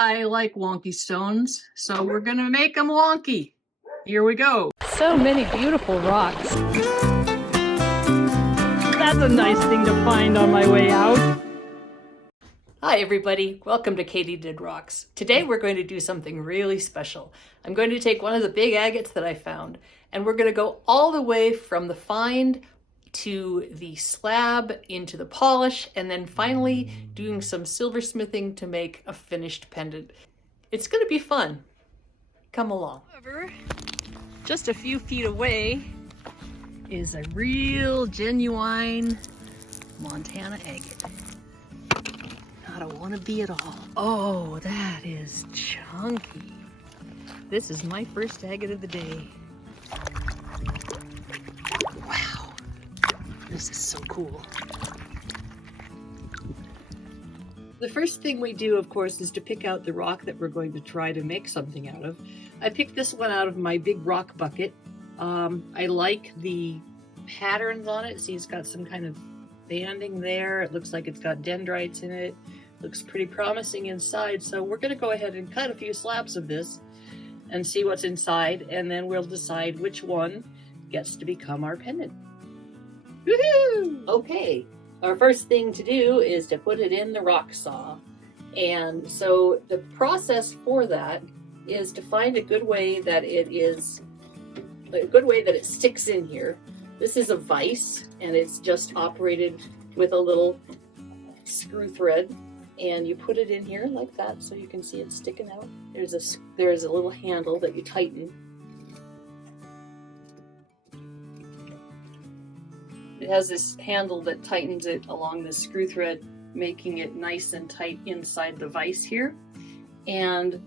I like wonky stones, so we're gonna make them wonky. Here we go. So many beautiful rocks. That's a nice thing to find on my way out. Hi everybody, welcome to Katie Did Rocks. Today we're going to do something really special. I'm going to take one of the big agates that I found, and we're going to go all the way from the find to the slab into the polish, and then finally doing some silversmithing to make a finished pendant. It's going to be fun. Come along. However, just a few feet away is a real genuine Montana agate. Not a wannabe at all. Oh, that is chunky. This is my first agate of the day. Wow, this is so cool. The first thing we do, of course, is to pick out the rock that we're going to try to make something out of. I picked this one out of my big rock bucket. I like the patterns on it. See, it's got some kind of banding there. It looks like it's got dendrites in it. Looks pretty promising inside. So we're going to go ahead and cut a few slabs of this and see what's inside, and then we'll decide which one gets to become our pendant. Woohoo! Okay, our first thing to do is to put it in the rock saw. And so the process for that is to find a good way that it sticks in here. This is a vise, and it's just operated with a little screw thread, and you put it in here like that so you can see it sticking out. There's a little handle that you tighten. It has this handle that tightens it along the screw thread, making it nice and tight inside the vise here. And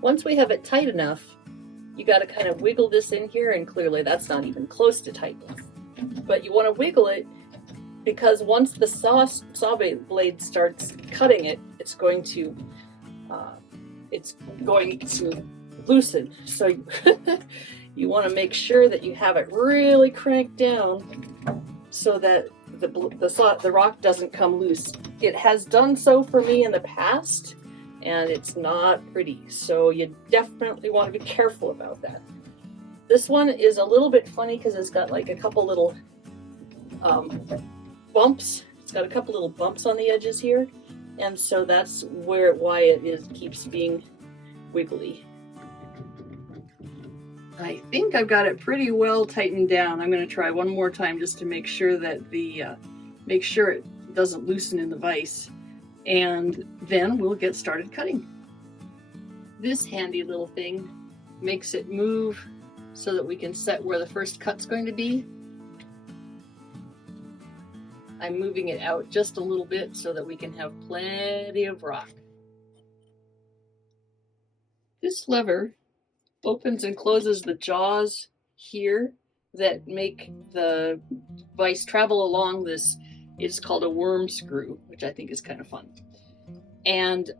once we have it tight enough, you got to kind of wiggle this in here, and clearly that's not even close to tight enough. But you want to wiggle it because once the saw blade starts cutting it, it's going to loosen. So you want to make sure that you have it really cranked down so that the rock doesn't come loose. It has done so for me in the past, and it's not pretty, so you definitely want to be careful about that. This one is a little bit funny because it's got like a couple little bumps. It's got a couple little bumps on the edges here, and so that's why it keeps being wiggly. I think I've got it pretty well tightened down. I'm going to try one more time just to make sure that make sure it doesn't loosen in the vise, and then we'll get started cutting. This handy little thing makes it move so that we can set where the first cut's going to be. I'm moving it out just a little bit so that we can have plenty of rock. This lever opens and closes the jaws here that make the vise travel along this. It's called a worm screw, which I think is kind of fun. And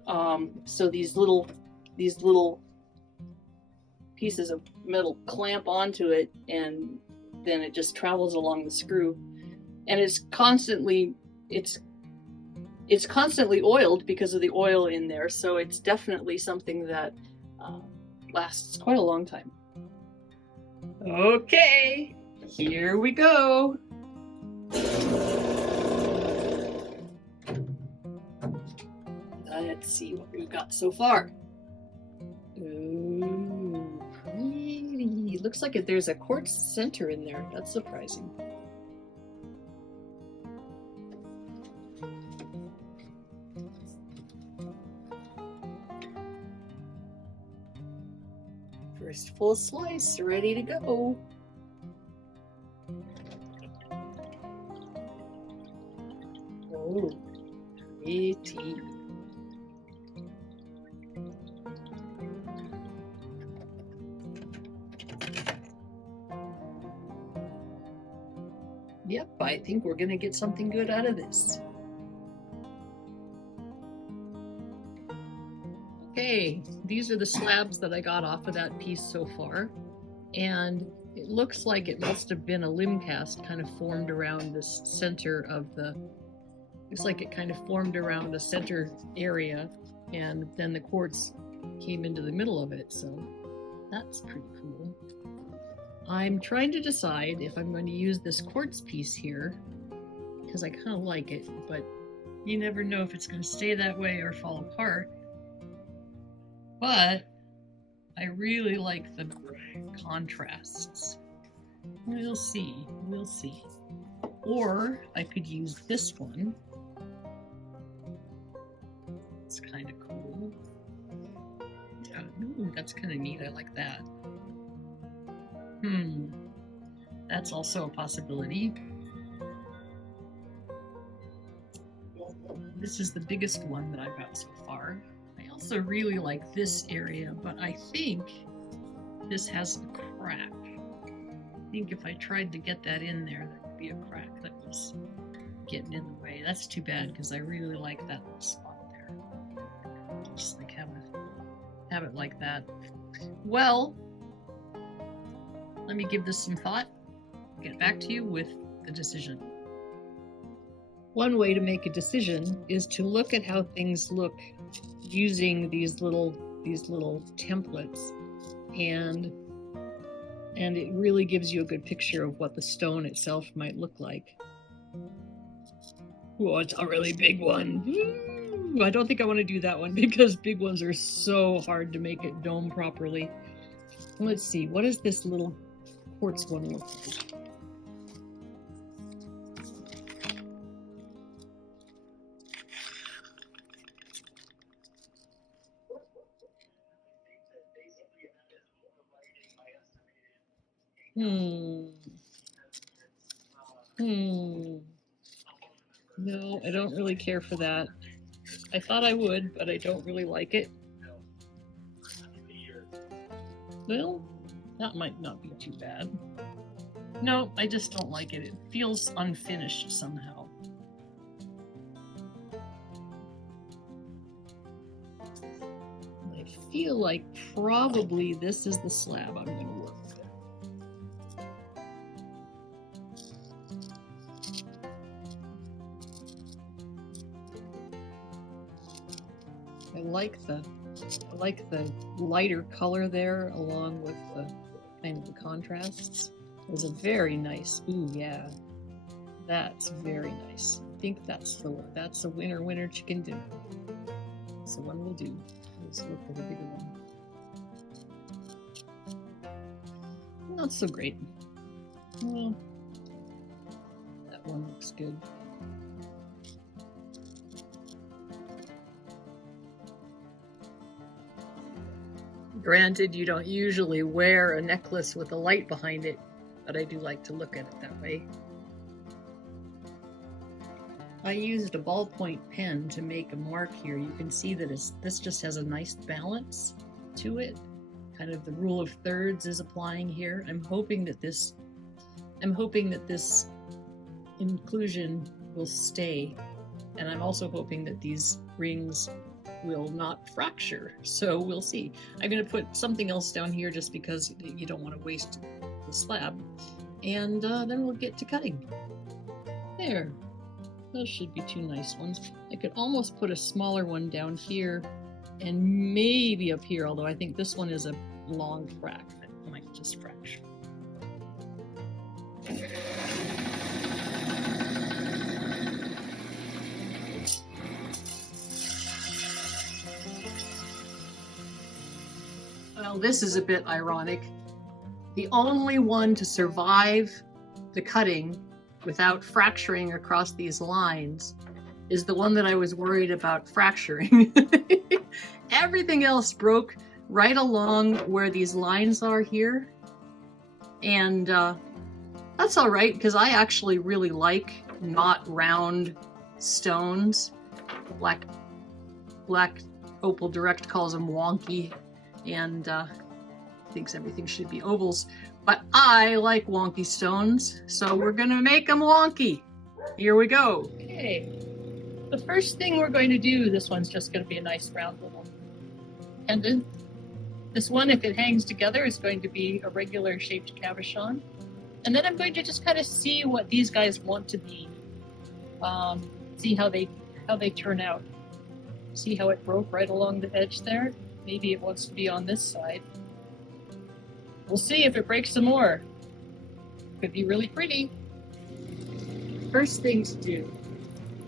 so these little pieces of metal clamp onto it, and then it just travels along the screw. And it's constantly oiled because of the oil in there, so it's definitely something that lasts quite a long time. Okay, here we go. Let's see what we've got so far. Ooh, pretty. Looks like there's a quartz center in there. That's surprising. First full slice, ready to go. Oh, pretty. Yep, I think we're gonna get something good out of this. Okay, these are the slabs that I got off of that piece so far, and it looks like it must have been a limb cast kind of formed around this center of the, looks like it kind of formed around the center area and then the quartz came into the middle of it, so that's pretty cool. I'm trying to decide if I'm going to use this quartz piece here, because I kind of like it, but you never know if it's going to stay that way or fall apart. But I really like the contrasts. We'll see, we'll see. Or I could use this one. It's kind of cool. Ooh, that's kind of neat, I like that. That's also a possibility. This is the biggest one that I've got so far. I also really like this area, but I think this has a crack. I think if I tried to get that in there, there would be a crack that was getting in the way. That's too bad, because I really like that little spot there. Just like have it like that. Well, let me give this some thought. Get back to you with the decision. One way to make a decision is to look at how things look using these little templates, and it really gives you a good picture of what the stone itself might look like. Oh, it's a really big one. Ooh, I don't think I want to do that one because big ones are so hard to make it dome properly. Let's see, what does this little quartz one look like? No, I don't really care for that. I thought I would, but I don't really like it. Well, that might not be too bad. No, I just don't like it. It feels unfinished somehow. I feel like probably this is the slab I'm going to work with. I like the lighter color there, along with the kind of the contrasts. There's a very nice. Ooh, yeah, that's very nice. I think that's the one. That's a winner chicken dinner. That's the one we'll do. Let's look for the bigger one. Not so great. Well, that one looks good. Granted, you don't usually wear a necklace with a light behind it, but I do like to look at it that way. I used a ballpoint pen to make a mark here. You can see that this just has a nice balance to it. Kind of the rule of thirds is applying here. I'm hoping that this inclusion will stay, and I'm also hoping that these rings will not fracture, so we'll see. I'm going to put something else down here just because you don't want to waste the slab, and then we'll get to cutting. There, those should be two nice ones. I could almost put a smaller one down here and maybe up here, although I think this one is a long crack that might just fracture. Well, this is a bit ironic. The only one to survive the cutting without fracturing across these lines is the one that I was worried about fracturing. Everything else broke right along where these lines are here. And that's all right, because I actually really like not round stones. Black Opal Direct calls them wonky, and thinks everything should be ovals. But I like wonky stones, so we're gonna make them wonky. Here we go. Okay, the first thing we're going to do, this one's just gonna be a nice round little pendant. This one, if it hangs together, is going to be a regular shaped cabochon. And then I'm going to just kind of see what these guys want to be. See how they turn out. See how it broke right along the edge there? Maybe it wants to be on this side. We'll see if it breaks some more. Could be really pretty. First thing to do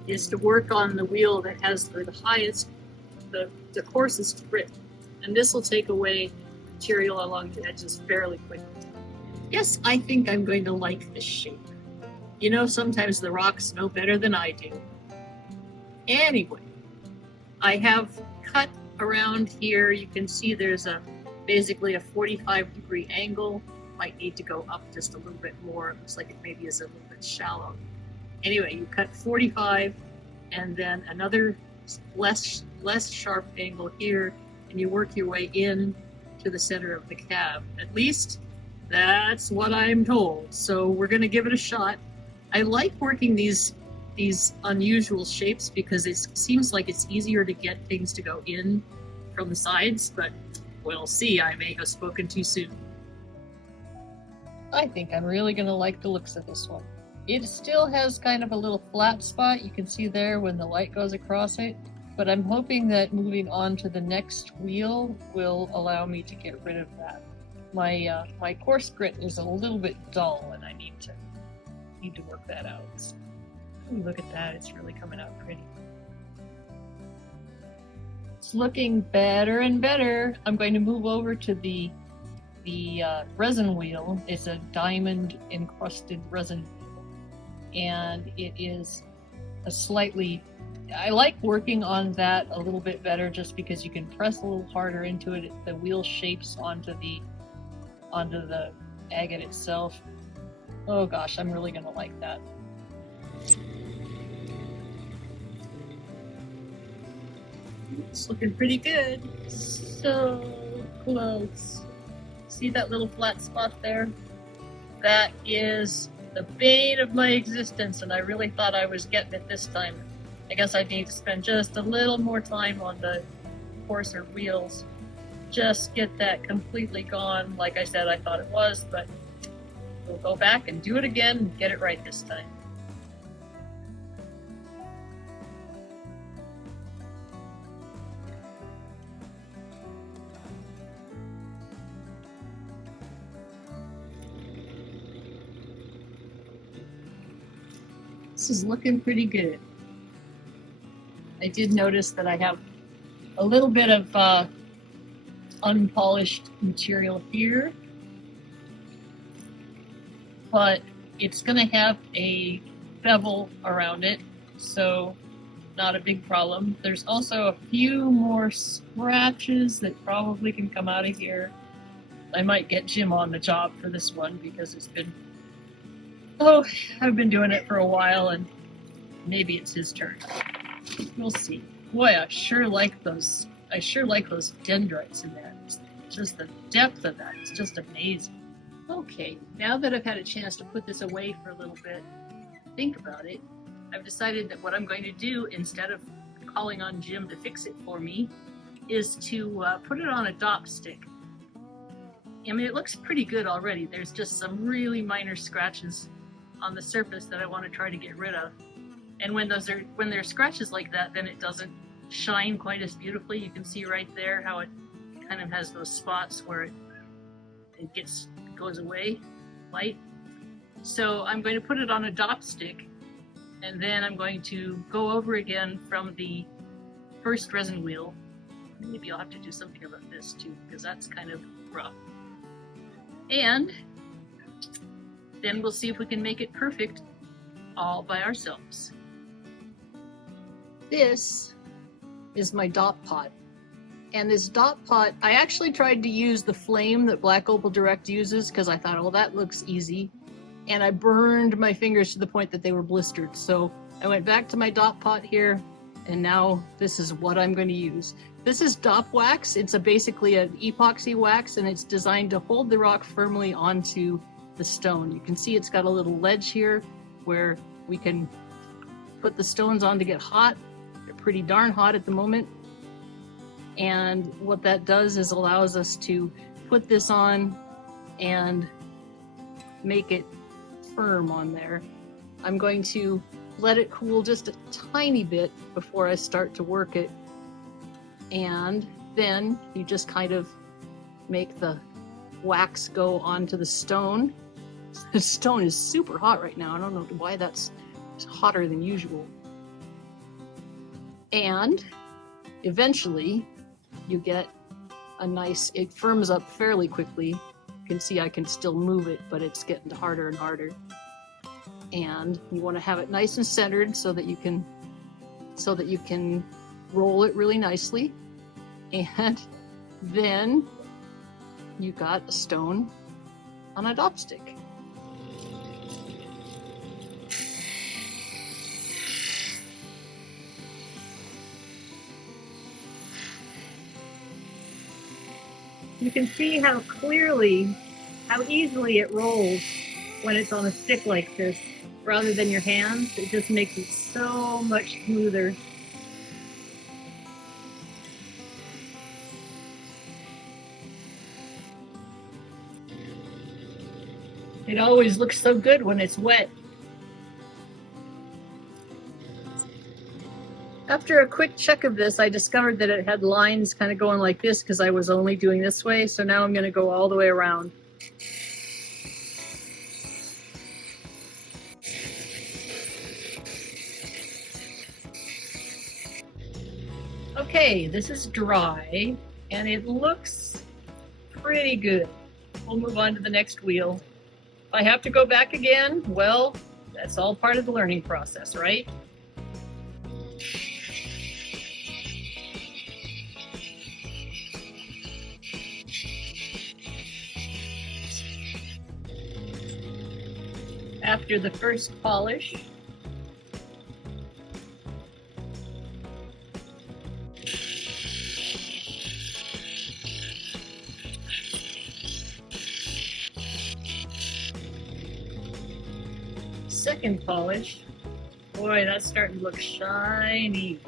is to work on the wheel that has the highest, the coarsest grit. And this will take away material along the edges fairly quickly. Yes, I think I'm going to like this shape. You know, sometimes the rocks know better than I do. Anyway, I have cut around here. You can see there's basically a 45-degree angle. Might need to go up just a little bit more. It looks like it maybe is a little bit shallow. Anyway, you cut 45 and then another less sharp angle here, and you work your way in to the center of the cab. At least that's what I'm told. So we're going to give it a shot. I like working these unusual shapes because it seems like it's easier to get things to go in from the sides, but we'll see. I may have spoken too soon. I think I'm really going to like the looks of this one. It still has kind of a little flat spot. You can see there when the light goes across it. But I'm hoping that moving on to the next wheel will allow me to get rid of that. My coarse grit is a little bit dull, and I need to work that out. Ooh, look at that, it's really coming out pretty. It's looking better and better. I'm going to move over to the resin wheel. It's a diamond encrusted resin wheel, and it is a slightly, I like working on that a little bit better just because you can press a little harder into it. The wheel shapes onto the agate itself. Oh gosh, I'm really gonna like that. It's looking pretty good. So close. See that little flat spot there? That is the bane of my existence, and I really thought I was getting it this time. I guess I need to spend just a little more time on the coarser wheels. Just get that completely gone. Like I said, I thought it was, but we'll go back and do it again and get it right this time. This is looking pretty good. I did notice that I have a little bit of unpolished material here, but it's going to have a bevel around it, so not a big problem. There's also a few more scratches that probably can come out of here. I might get Jim on the job for this one because it's been, I've been doing it for a while, and maybe it's his turn. We'll see. Boy, I sure like those dendrites in there. Just the depth of that is just amazing. Okay, now that I've had a chance to put this away for a little bit, think about it, I've decided that what I'm going to do, instead of calling on Jim to fix it for me, is to put it on a dop stick. I mean, it looks pretty good already. There's just some really minor scratches on the surface that I want to try to get rid of. And when there's scratches like that, then it doesn't shine quite as beautifully. You can see right there how it kind of has those spots where it goes away, light. So I'm going to put it on a dop stick, and then I'm going to go over again from the first resin wheel. Maybe I'll have to do something about this too, because that's kind of rough. And then we'll see if we can make it perfect all by ourselves. This is my dot pot. And this dot pot, I actually tried to use the flame that Black Opal Direct uses because I thought, oh, that looks easy. And I burned my fingers to the point that they were blistered. So I went back to my dot pot here, and now this is what I'm going to use. This is dop wax. It's basically an epoxy wax, and it's designed to hold the rock firmly onto the stone. You can see it's got a little ledge here where we can put the stones on to get hot. They're pretty darn hot at the moment. And what that does is allows us to put this on and make it firm on there. I'm going to let it cool just a tiny bit before I start to work it. And then you just kind of make the wax go onto the stone. The stone is super hot right now. I don't know why that's hotter than usual. And eventually you get a nice, it firms up fairly quickly. You can see I can still move it, but it's getting harder and harder. And you want to have it nice and centered so that you can roll it really nicely. And then you got a stone on a dopstick. You can see how easily it rolls when it's on a stick like this, rather than your hands. It just makes it so much smoother. It always looks so good when it's wet. After a quick check of this, I discovered that it had lines kind of going like this because I was only doing this way. So now I'm going to go all the way around. Okay, this is dry and it looks pretty good. We'll move on to the next wheel. If I have to go back again, well, that's all part of the learning process, right? After the first polish, second polish, boy, that's starting to look shiny.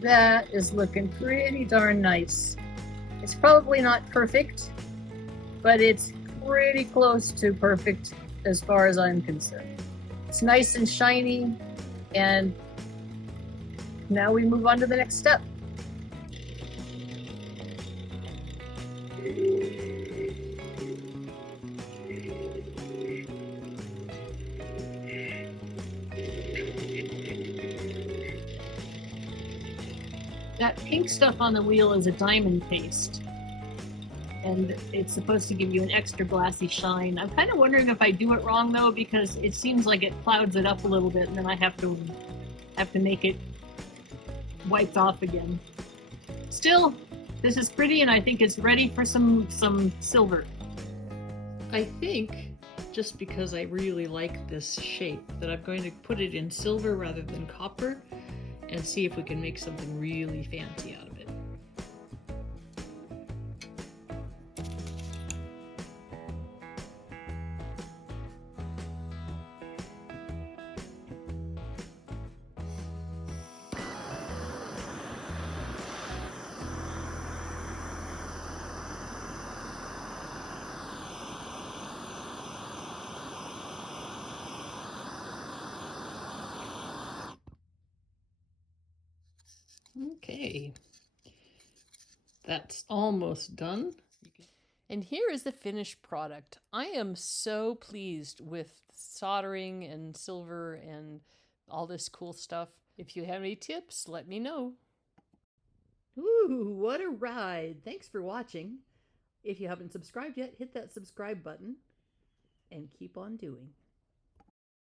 That is looking pretty darn nice. It's probably not perfect, but it's pretty close to perfect as far as I'm concerned. It's nice and shiny, and now we move on to the next step. That pink stuff on the wheel is a diamond paste, and it's supposed to give you an extra glassy shine. I'm kind of wondering if I do it wrong though, because it seems like it clouds it up a little bit, and then I have to make it wiped off again. Still, this is pretty, and I think it's ready for some silver. I think, just because I really like this shape, that I'm going to put it in silver rather than copper and see if we can make something really fancy out of it. Okay, that's almost done. And here is the finished product. I am so pleased with soldering and silver and all this cool stuff. If you have any tips, let me know. Ooh, what a ride! Thanks for watching. If you haven't subscribed yet, hit that subscribe button and keep on doing.